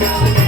Thank.